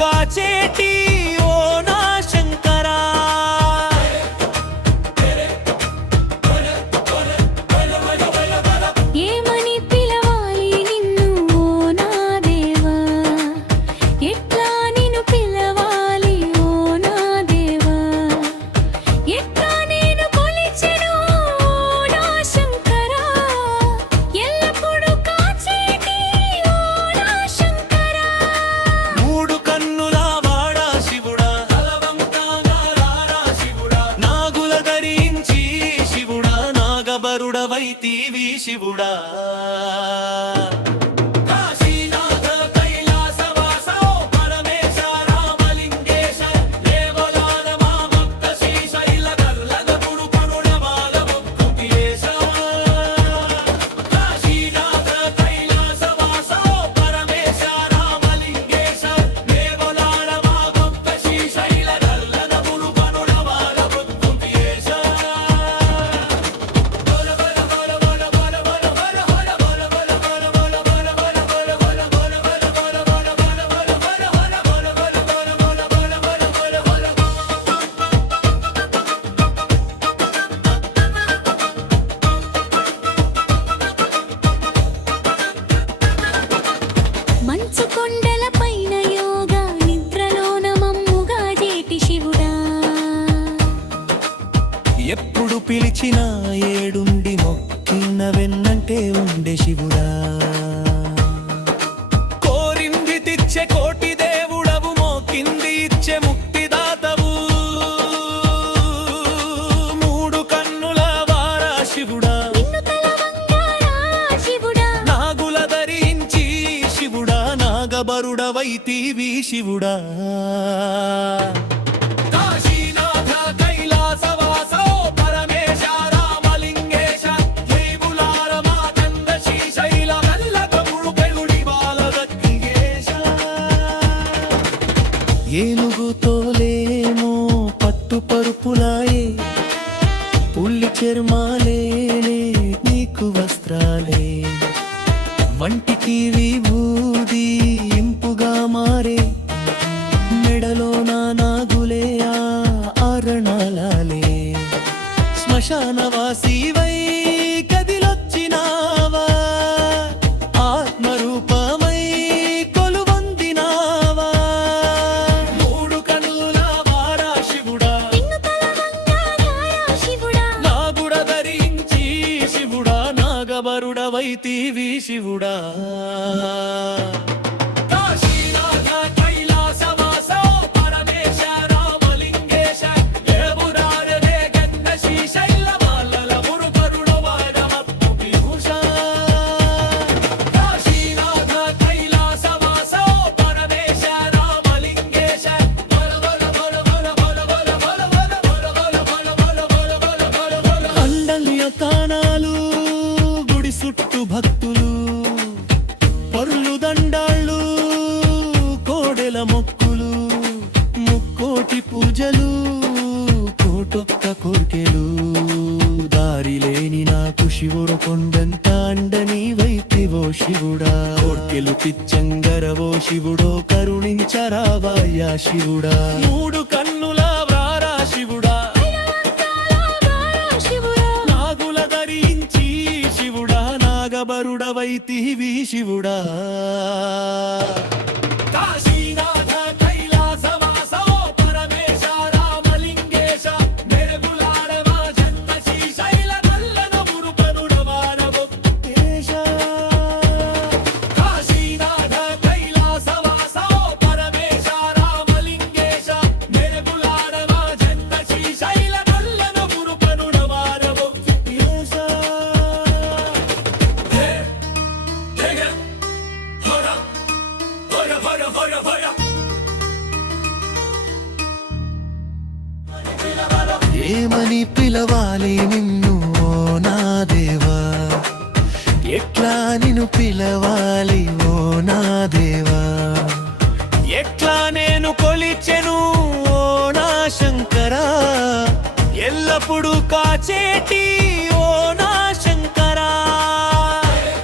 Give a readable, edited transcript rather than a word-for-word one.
కాచేటి ఓ నా శంకరా. ఏమని పిలవాలి నిన్ను ఓ నా దేవా, ఎట్లా నిన్ను పిలవాలి ఓ నా దేవా, ఎట్లా నేను కొలిచెను ఓ నా శంకరా, ఎల్లప్పుడూ కాచేటి ఓ నా శంకరా. మూడు కన్నుల వాడా శివుడా, తలవంకాగా రారా శివుడా, నాగుల ధరించి శివుడా, నాగబరుడవైతివి శివుడా. కాశీనాథ కైలాసవాస ఓ పరమేశ రామలింగేశ, దేవదాన మా భక్త శ్రీశైల గర్లగపుడు కరుణమాల ముక్తియేశ. కాశీనాథ కైలాసవాస ఓ పరమేశ రామలింగేశ, దేవదాన మా భక్త శ్రీశైల గర్లగపుడు కరుణమాల ముక్తియేశ. మంచు కొండల పైన యోగా నిద్రలోన మమ్ముగా జేటి శివుడా, ఎప్పుడు పిలిచినా ఏడుండి మొక్కిన వెన్నంటే ఉండే శివుడా. కోరింది తెచ్చే కోటి దేవుడవు, మోకింది ఇచ్చే ముక్తిదాతవు, మూడు కన్నుల వారా శివుడా, నిన్ను తలవంగారా శివుడా, నాగుల ధరించి శివుడా, నాగబరుడవైతివి శివుడా. కాశీనాథ కైలాసవాస ఓ పరమేశ రామలింగేశ, జైబులార మా చంద శ్రీశైల గల్లగపుడు పెరుడి బాలదక్కిగేశ. ఏనుగుతోలేమో పట్టు పరుపులాయే, పుల్లి చర్మాలేనే నీకు వస్త్రాలే, వంటికి విభూది ఇంపుగా మారే, మెడలో నాగులే ఆరణాలే, శ్మశానవాసివై కదిలొచ్చినావా, ఆత్మరూపమై కొలువొందినావా. మూడు కన్నుల వాడా శివుడా, నిన్ను తలవంగారా శివుడా, నాగుడ ధరించి శివుడా, నాగబరుడవైతివి శివుడా. కాశీనాథ కైలాసవాస ఓ పరమేశ రామలింగేశ, దేవదాననే గన్న శ్రీశైల బాలలపుడు కరుణమాల ముక్తిభూష. కాశీనాథ కైలాసవాస ఓ పరమేశ రామలింగేశ, అండల్య తానాలు గుడి చుట్టూ భక్తులు, పరులు దండాళ్ళు కోడెల మొక్కులు, ముక్కోటి పూజలు కోటొక్క కోర్కెలు, దారి లేని నాకు శివుడు కొండంత అండని వైతివో శివుడా. కోర్కెలు పిచ్చంగరవో శివుడో కరుణించరావయ్యా శివుడా. మూడు కన్నుల వ్రారా శివుడా, శివుడా, నాగుల ధరించి శివుడా, నాగబరుడవైతివి శివుడా. కాశీనాథ కైలాసవాస ఓ పరమేశ రామలింగేశ, మెరుగులాడ మా జంత శ్రీశైల గల్లగపుడు కరుణమాల ముక్తియేశ. కాశీనాథ కైలాసవాస ఓ పరమేశ రామలింగేశ, మెరుగులాడ మా జంత శ్రీశైల గల్లగపుడు కరుణమాల ముక్తియేశ. ఏమని పిలవాలి నిన్ను ఓ నా దేవా, ఎట్లా నిన్ను పిలవాలి ఓ నా దేవా, ఎట్లా నేను కొలిచెను ఓ నా శంకరా, ఎల్లప్పుడూ కాచేటి